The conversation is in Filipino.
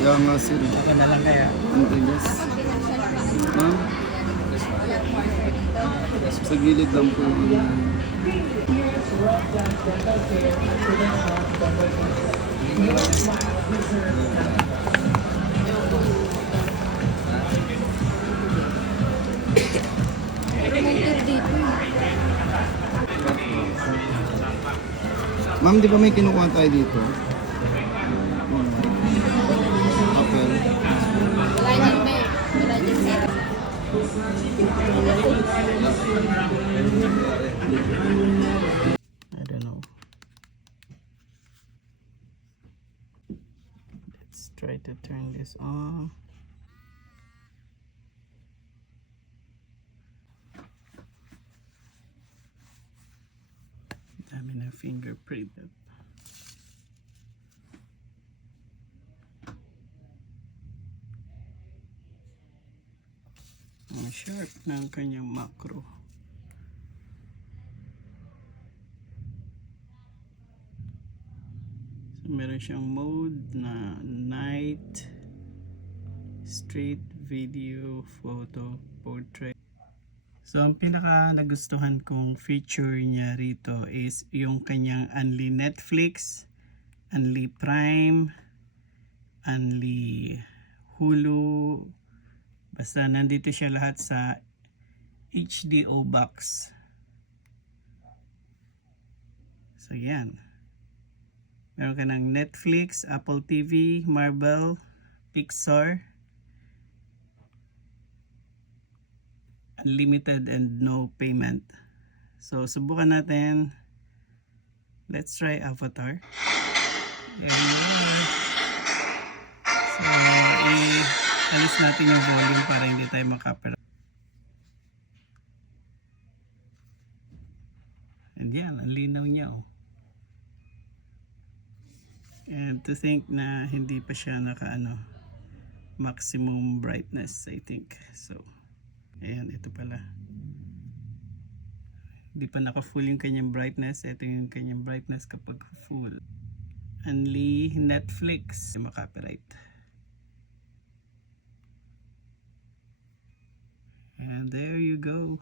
Yang ngasih. Ako na lang kaya. Antigas. Ha? Sa gilid lang po yun. Ma'am, di ba may kinukuha tayo dito? Apple. Wala dyan, be. Wala dyan, be. I don't know. Let's try to turn this on. Dami na fingerprint. Ang sharp ng kanyang macro. So, meron siyang mode na night, straight, video, photo, portrait. So, ang pinaka nagustuhan kong feature niya rito is yung kanyang Unli Netflix, Unli Prime, Unli Hulu. Basta nandito siya lahat sa HDO box. So, yan. Meron ka ng Netflix, Apple TV, Marvel, Pixar. Unlimited and no payment. So, subukan natin. Let's try Avatar. So, alis natin yung volume para hindi tayo makapera. And yan, ang linaw niya. Oh. And to think na hindi pa siya maximum brightness, I think. So, ayan, ito pala. Hindi pa naka-full yung kanyang brightness. Ito yung kanyang brightness kapag full. Unli Netflix. Makapiright. And there you go.